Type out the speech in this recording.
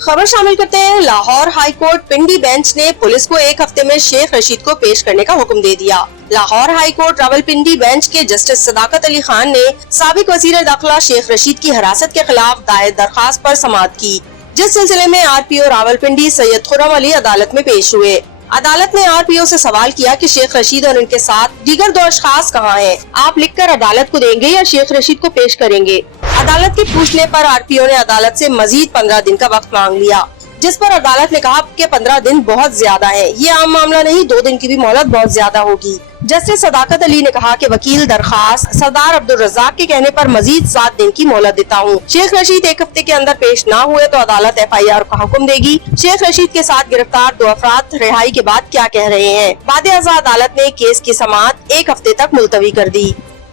खबर शामिल करते हैं। लाहौर हाई कोर्ट पिंडी बेंच ने पुलिस को 1 हफ्ते में शेख रशीद को पेश करने का हुक्म दे दिया। Lahore high court Rawalpindi bench के जस्टिस सदाकत अली खान ने साबिक वजीर दाखिला शेख रशीद की हिरासत के खिलाफ दायर दरखास्त पर समाअत की, जिस सिलसिले में RPO रावलपिंडी सैयद खुर्रम अली अदालत में पेश हुए। अदालत ने RPO से सवाल किया कि शेख रशीद और उनके साथ दीगर 2 अशखास कहाँ हैं? आप लिखकर अदालत को देंगे या शेख रशीद को पेश करेंगे? अदालत के पूछने पर RPO ने अदालत से मजीद 15 दिन का वक्त मांग लिया, जिस पर अदालत ने कहा कि 15 दिन बहुत ज्यादा है, ये आम मामला नहीं, 2 दिन की भी मोहलत बहुत ज्यादा होगी। जस्टिस सदाकत अली ने कहा कि वकील दरखास्त सरदार अब्दुल रज़ाक के कहने पर मजीद 7 दिन की मोहलत देता हूँ। शेख रशीद 1 हफ्ते के अंदर पेश ना हुए तो अदालत FIR का हुक्म देगी। शेख रशीद के साथ गिरफ्तार 2 अफराद रिहाई के बाद क्या कह रहे हैं? बाद-ए-अज़ा अदालत ने केस की समाअत 1 हफ्ते तक मुलतवी कर दी।